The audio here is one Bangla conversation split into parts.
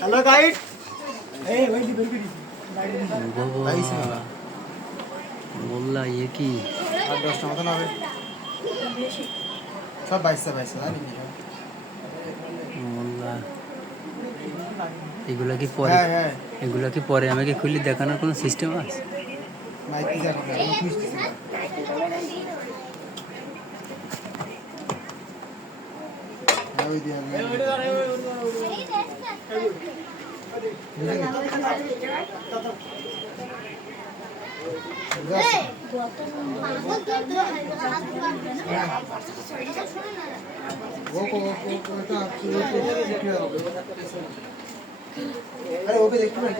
হ্যালো গাইড মোল্লা ইয়ে কি আর 10টা মতন হবে সব 22 জানি কি মোল্লা এগুলা কি পরে আমাকে খুলে দেখানোর কোনো সিস্টেম আছে? মাইকি যাবো না খুঁজতেছি ওই দিয়ে अरे वो भी देखो ना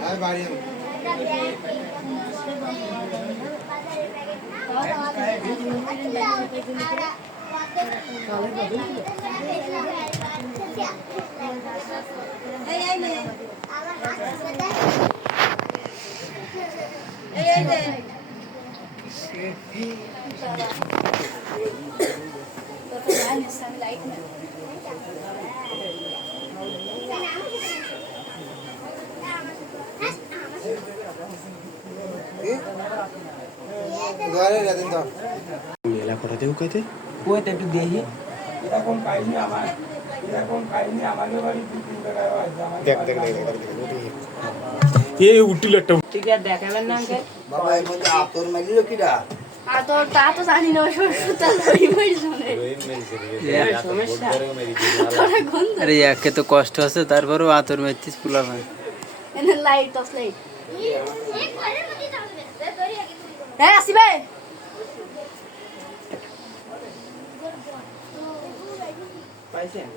यार बारी মেলা কটাতে উকাইতে ওইটা একটু দেখি এরকম কাহিনী আমার আমাদের বাড়ি 2-3 জায়গায় হয় দেখ এই উঠিল একটা ঠিক আছে দেখাবেন না আঙ্কেল বাবা এর মধ্যে আতর মারিল কিডা আতর তা তো জানি না সুতা লই মরি শুনে সমস্যা তোরে গন্ধ আরে একে তো কষ্ট আছে তারপরেও আতর মেতিস পুলা ভাই এনে লাইট টস লাইট হ্যাঁ আসিবে পাইছেন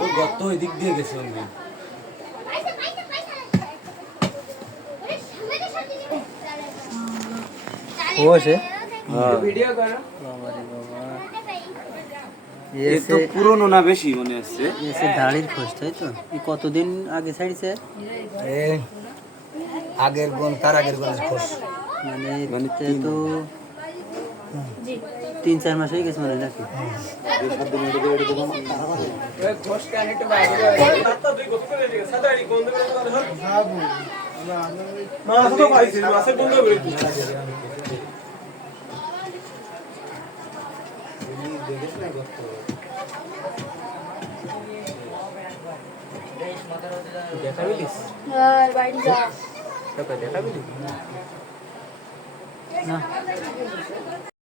ও গত ওই দিক দিয়ে গেছে আমি ও সে ভিডিও করো বাবারে বাবা ये तो पुरानो ना बेशी মনে আছে এসে দাড়ির খোঁজ তাই তো এই কতদিন আগে ছাড়িছে আগের গুণ তার আগের গুণের খোঁজ মানে তো 3-4 মাস হয়ে গেছে মানে নাকি খোঁজ কেন একটু বাইরে তো দুই গোছ করে দিকে সাদাড়ি বন্ধ করে ধর মা তো পাইছে মাসে বন্ধ করে দিছে দেখাবিলিস আর বাইরে যা দেখাবিলি না